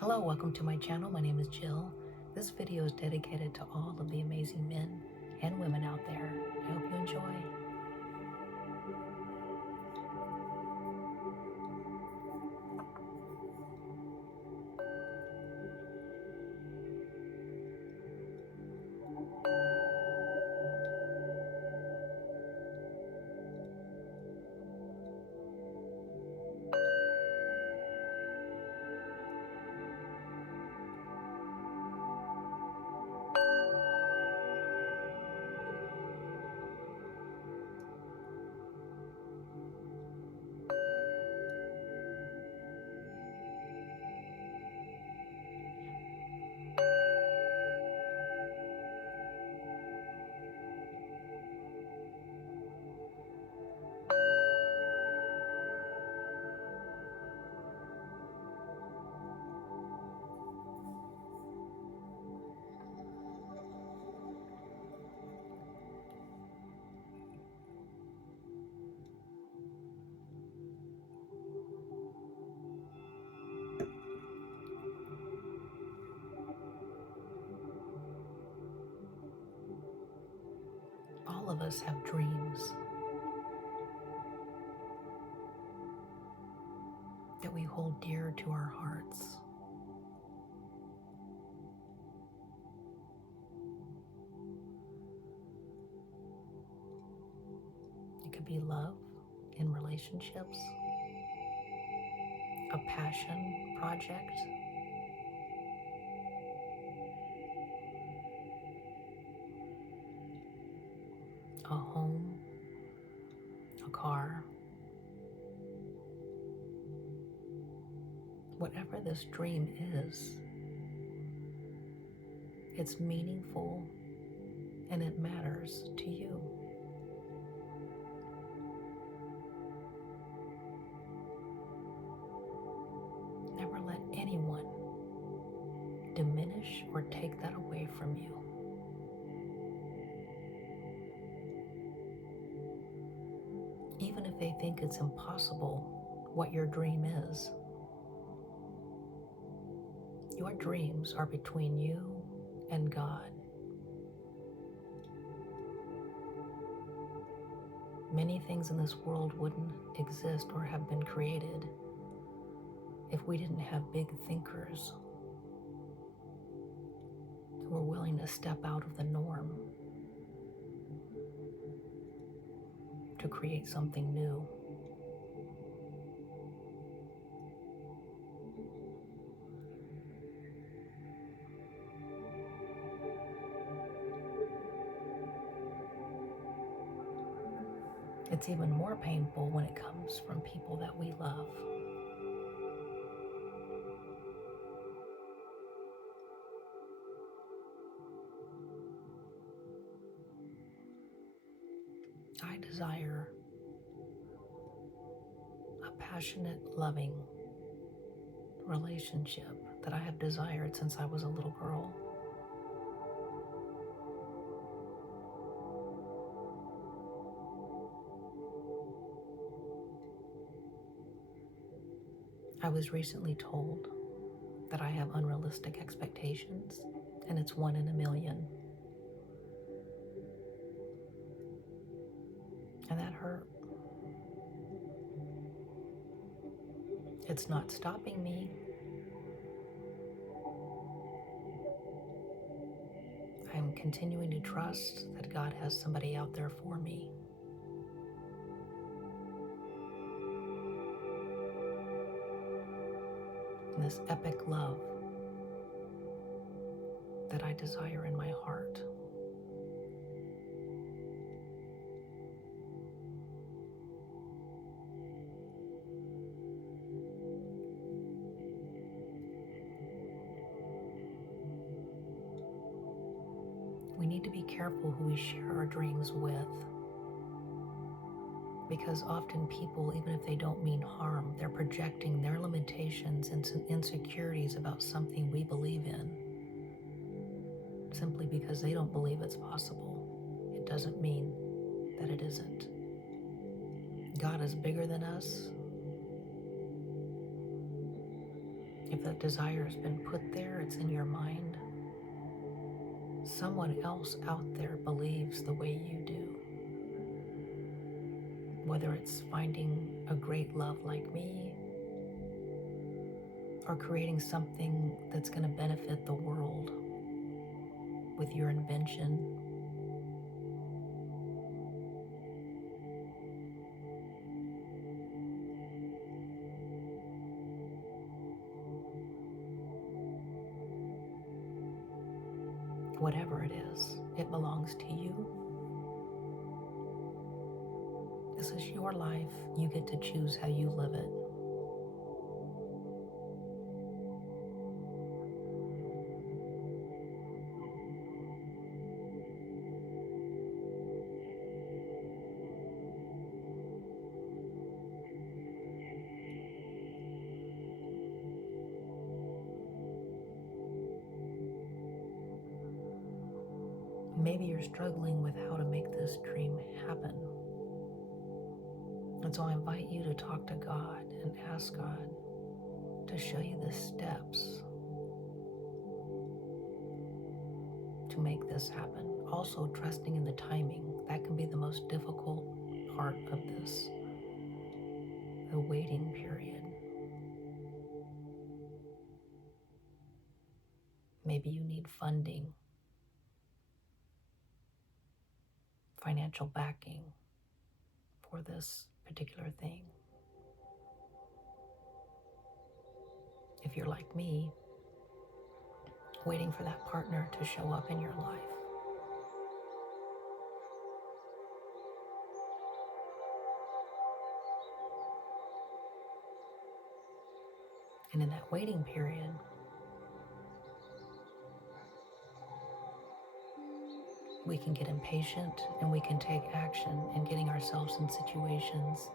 Hello, welcome to my channel. My name is Jill. This video is dedicated to all of the amazing men and women out there. I hope you enjoy. All of us have dreams that we hold dear to our hearts. It could be love in relationships, a passion project, a home, a car. Whatever this dream is, it's meaningful and it matters to you. Never let anyone diminish or take that away from you. Even if they think it's impossible what your dream is, your dreams are between you and God. Many things in this world wouldn't exist or have been created if we didn't have big thinkers who were willing to step out of the norm to create something new. It's even more painful when it comes from people that we love. I desire a passionate, loving relationship that I have desired since I was a little girl. I was recently told that I have unrealistic expectations, and it's 1 in a million. And that hurt. It's not stopping me. I'm continuing to trust that God has somebody out there for me. And this epic love that I desire in my heart. We need to be careful who we share our dreams with, because often people, even if they don't mean harm, they're projecting their limitations and some insecurities about something we believe in, simply because they don't believe it's possible. It doesn't mean that it isn't. God is bigger than us, If that desire has been put there, it's in your mind, someone else out there believes the way you do. Whether it's finding a great love like me or creating something that's going to benefit the world with your invention. Whatever it is, it belongs to you. This is your life. You get to choose how you live it. Maybe you're struggling with how to make this dream happen. And so I invite you to talk to God and ask God to show you the steps to make this happen. Also, trusting in the timing. That can be the most difficult part of this, the waiting period. Maybe you need funding, financial backing for this particular thing. If you're like me, waiting for that partner to show up in your life. And in that waiting period, we can get impatient and we can take action in getting ourselves in situations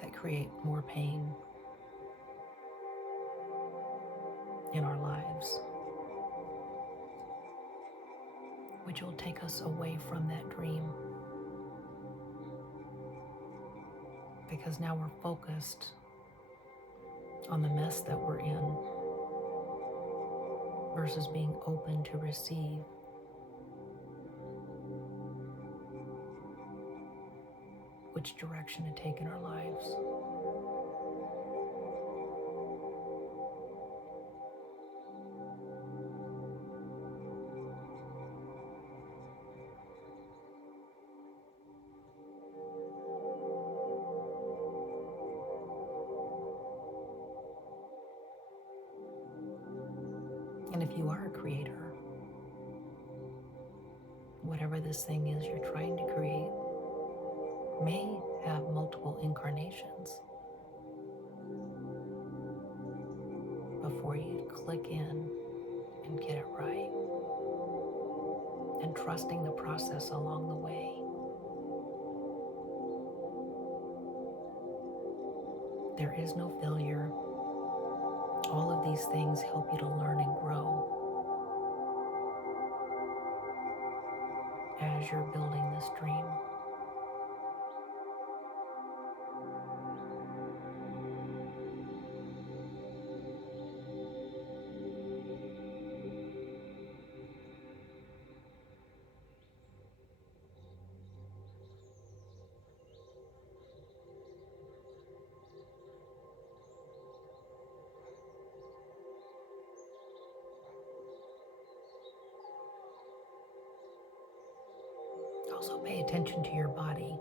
that create more pain in our lives, which will take us away from that dream. Because now we're focused on the mess that we're in versus being open to receive which direction to take in our lives. And if you are a creator, whatever this thing is you're trying to create may have multiple incarnations before you click in and get it right. And trusting the process along the way. There is no failure. All of these things help you to learn and grow as you're building this dream. Also pay attention to your body.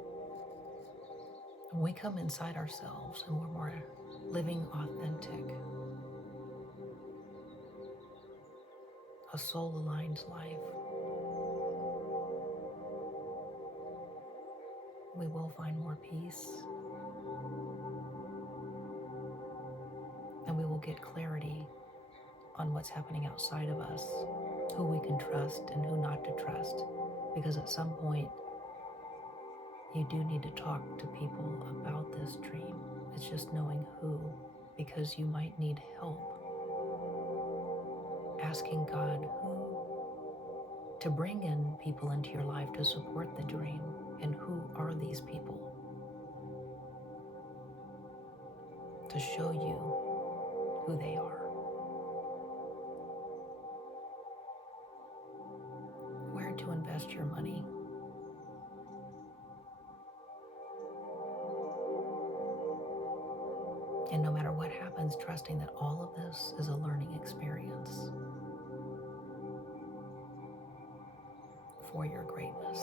When we come inside ourselves and we're more living authentic, a soul-aligned life, we will find more peace and we will get clarity on what's happening outside of us, who we can trust and who not to trust. Because at some point, you do need to talk to people about this dream. It's just knowing who, because you might need help. Asking God who to bring in people into your life to support the dream, and who are these people? to show you who they are. Where to invest your money. And no matter what happens, trusting that all of this is a learning experience for your greatness.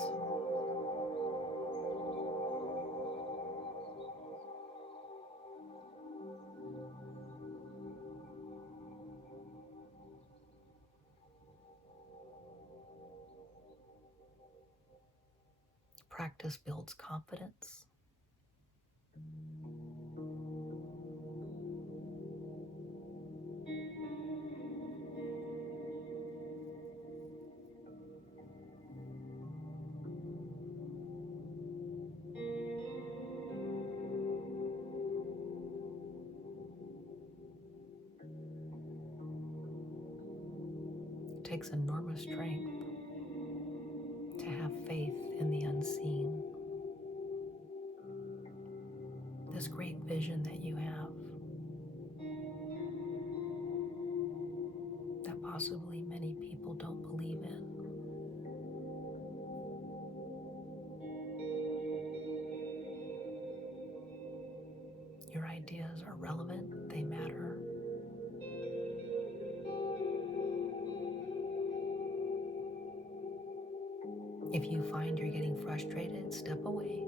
Practice builds confidence. It takes enormous strength to have faith in the unseen. This great vision that you have, that possibly many people don't believe in. Your ideas are relevant, they matter. If you find you're getting frustrated, step away.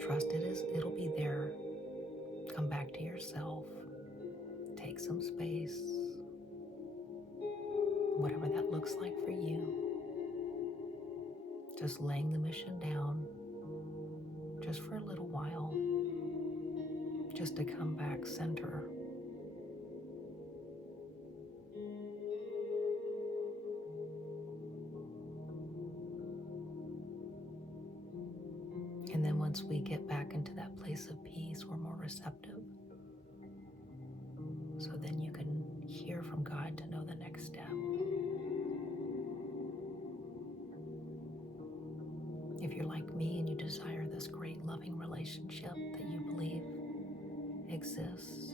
Trust it'll be there. Come back to yourself. Take some space. Whatever that looks like for you. Just laying the mission down, just for a little while, just to come back center. And then once we get back into that place of peace, we're more receptive. So then you can hear from God to know the next step. If you're like me and you desire this great loving relationship that you believe exists,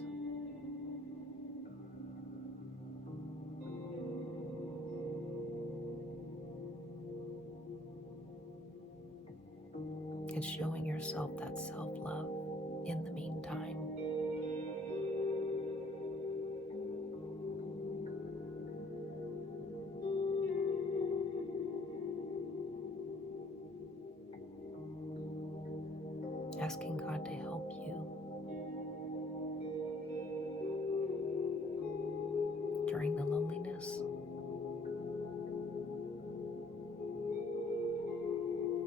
it's showing yourself that self-love in the meantime. Asking God to help you during the loneliness.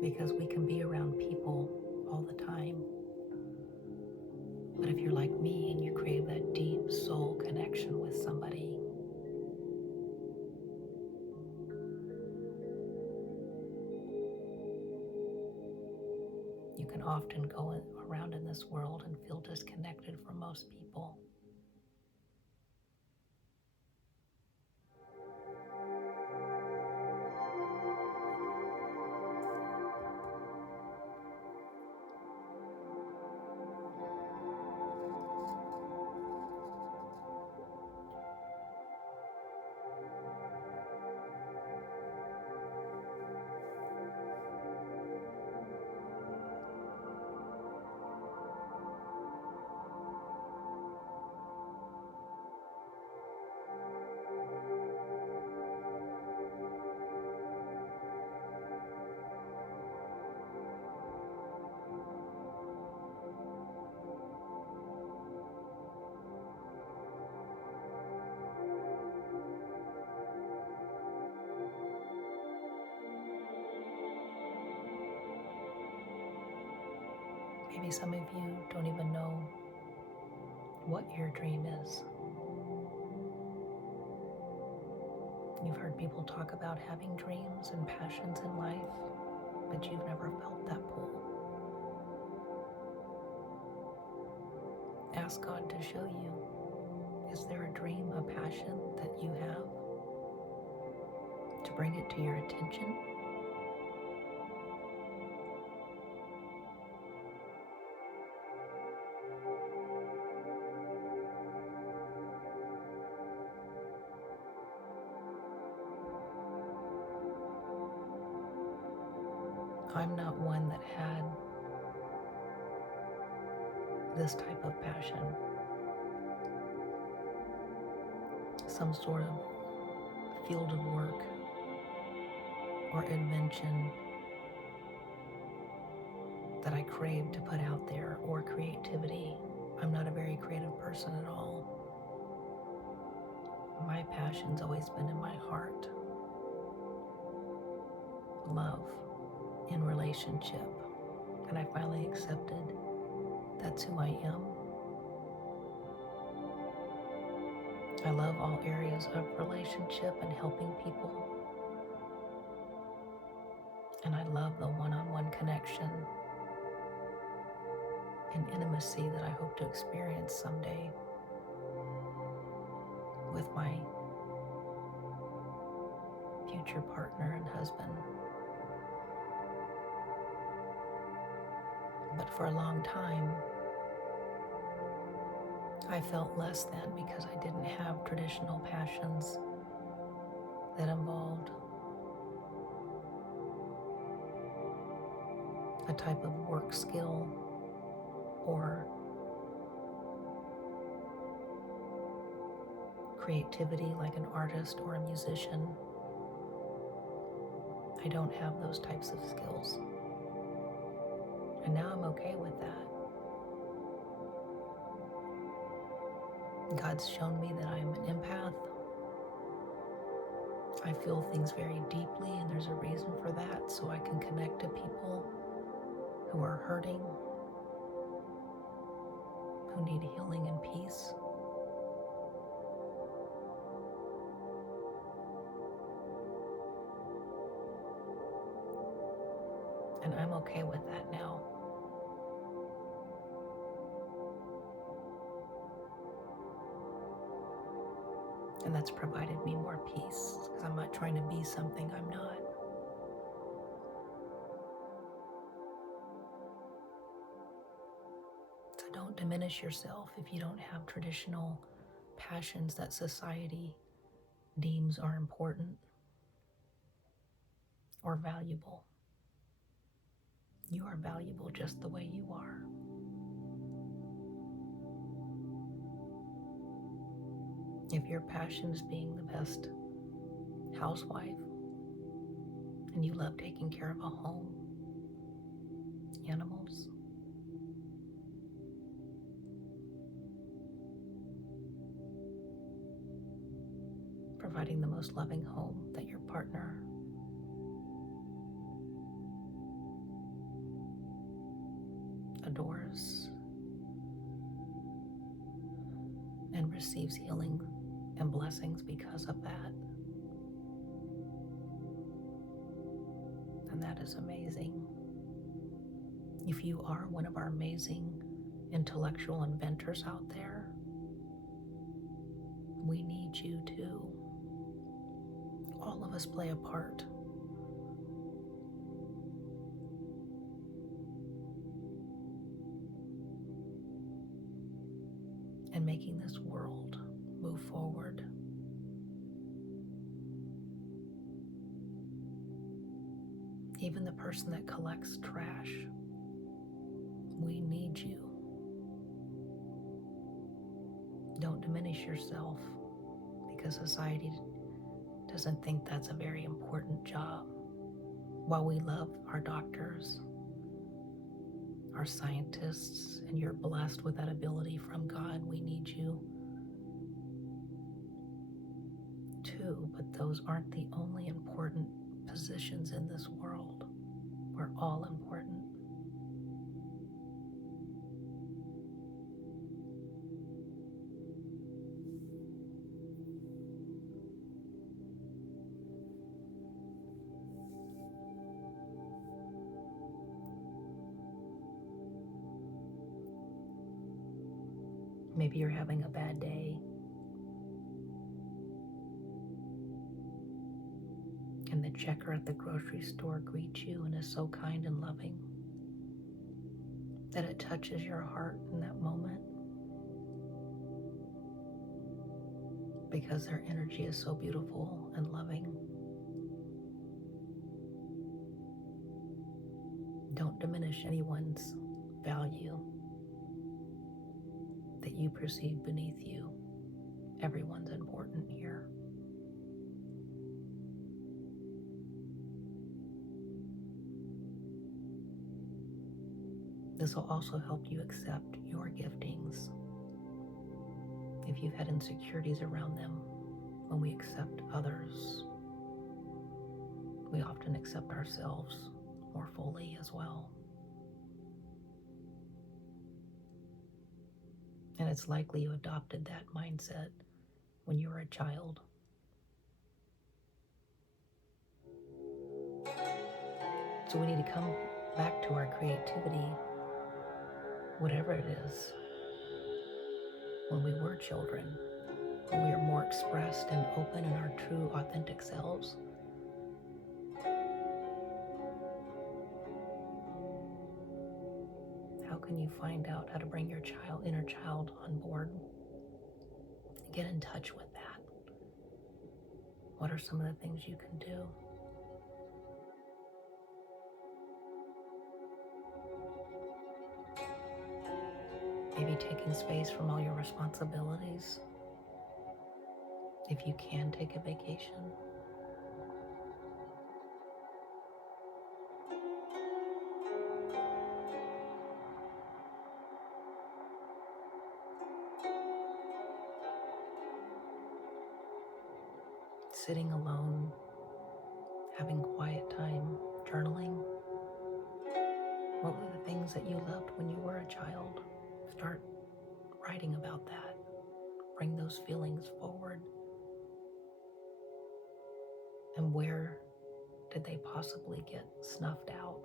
Because we can be around people all the time. But if you're like me and you crave that deep soul connection with somebody, you can often go around in this world and feel disconnected from most people. Maybe some of you don't even know what your dream is. You've heard people talk about having dreams and passions in life, but you've never felt that pull. Ask God to show you. Is there a dream, a passion that you have? To bring it to your attention. I'm not one that had this type of passion, some sort of field of work or invention that I crave to put out there, or creativity. I'm not a very creative person at all. My passion's always been in my heart. Love in relationship. And I finally accepted that's who I am. I love all areas of relationship and helping people. And I love the one-on-one connection and intimacy that I hope to experience someday with my future partner and husband. But for a long time, I felt less than because I didn't have traditional passions that involved a type of work skill or creativity like an artist or a musician. I don't have those types of skills. And now I'm okay with that. God's shown me that I'm an empath. I feel things very deeply, and there's a reason for that, so I can connect to people who are hurting, who need healing and peace. And I'm okay with that now. And that's provided me more peace, because I'm not trying to be something I'm not. So don't diminish yourself if you don't have traditional passions that society deems are important or valuable. You are valuable just the way you are. If your passion is being the best housewife, and you love taking care of a home, animals, providing the most loving home that your partner adores and receives healing and blessings because of that. And that is amazing. If you are one of our amazing intellectual inventors out there, we need you too. All of us play a part. In making this world move forward. Even the person that collects trash, we need you. Don't diminish yourself because society doesn't think that's a very important job. While we love our doctors, our scientists, and you're blessed with that ability from God, we need you too, but those aren't the only important positions in this world. We're all important. Maybe you're having a bad day, and the checker at the grocery store greets you and is so kind and loving that it touches your heart in that moment because their energy is so beautiful. and loving. Don't diminish anyone's value that you perceive beneath you. Everyone's important here. This will also help you accept your giftings. If you've had insecurities around them, when we accept others, we often accept ourselves more fully as well. And it's likely you adopted that mindset when you were a child. So we need to come back to our creativity, whatever it is, when we were children, when we are more expressed and open in our true, authentic selves. How can you find out how to bring your inner child on board? Get in touch with that. What are some of the things you can do? Maybe taking space from all your responsibilities. If you can take a vacation. Sitting alone, having quiet time, journaling. What were the things that you loved when you were a child? Start writing about that. Bring those feelings forward. And where did they possibly get snuffed out?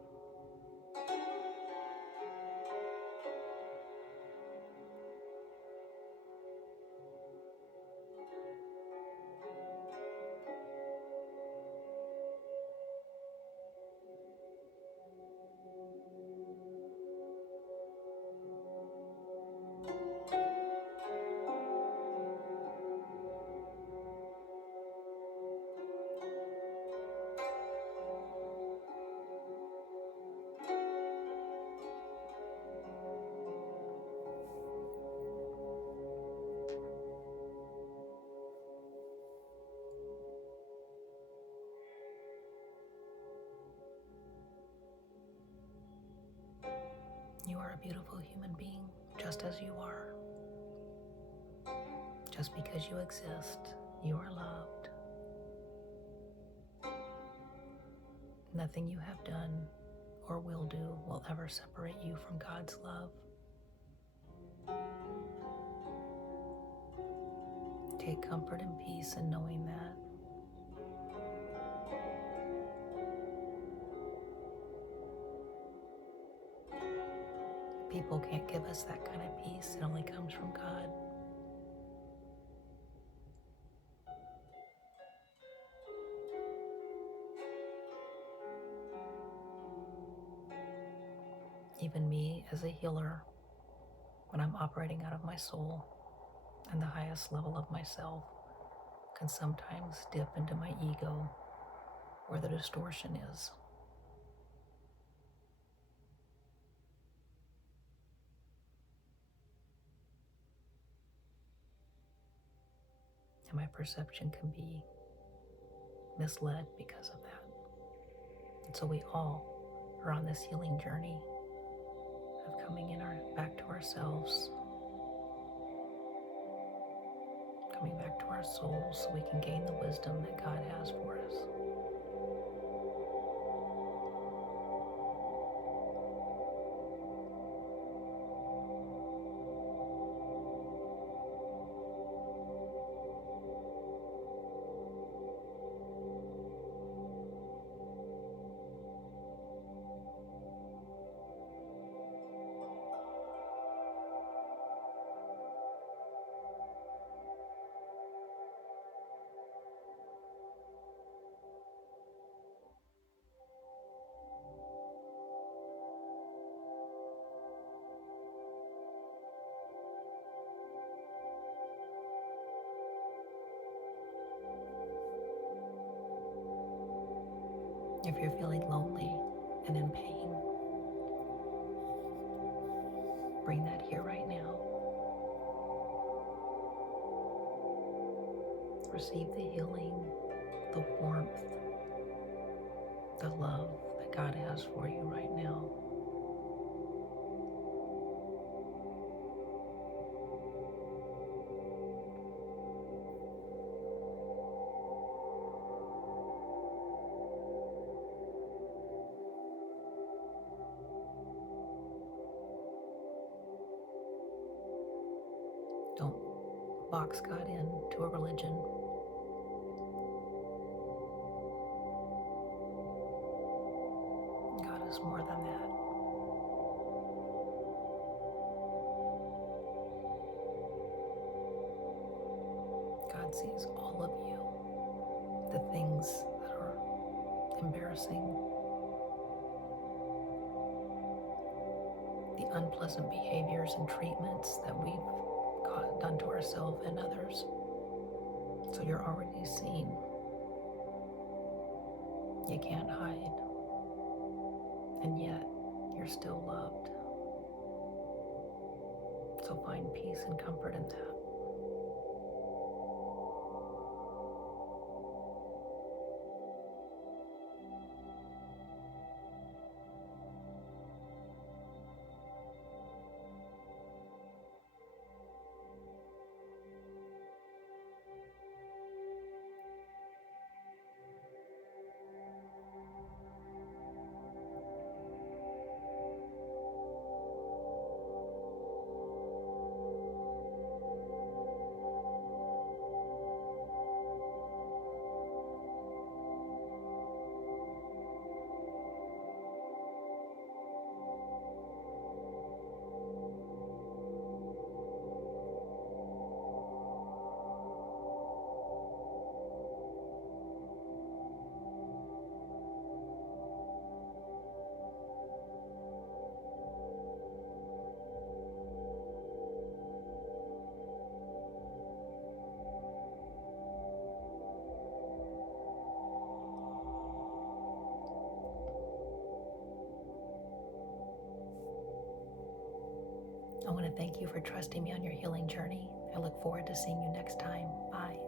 You are a beautiful human being, just as you are. Just because you exist, you are loved. Nothing you have done or will do will ever separate you from God's love. Take comfort and peace in knowing that. People can't give us that kind of peace. It only comes from God. Even me as a healer, when I'm operating out of my soul and the highest level of myself, can sometimes dip into my ego where the distortion is. And my perception can be misled because of that. And so we all are on this healing journey of coming back to ourselves, coming back to our souls so we can gain the wisdom that God has for us. If you're feeling lonely and in pain, bring that here right now. Receive the healing, the warmth, the love that God has for you right now. Don't box God into a religion. God is more than that. God sees all of you, the things that are embarrassing, the unpleasant behaviors and treatments that we've done to ourselves and others. So you're already seen. You can't hide. And yet, you're still loved. So find peace and comfort in that. I want to thank you for trusting me on your healing journey. I look forward to seeing you next time. Bye.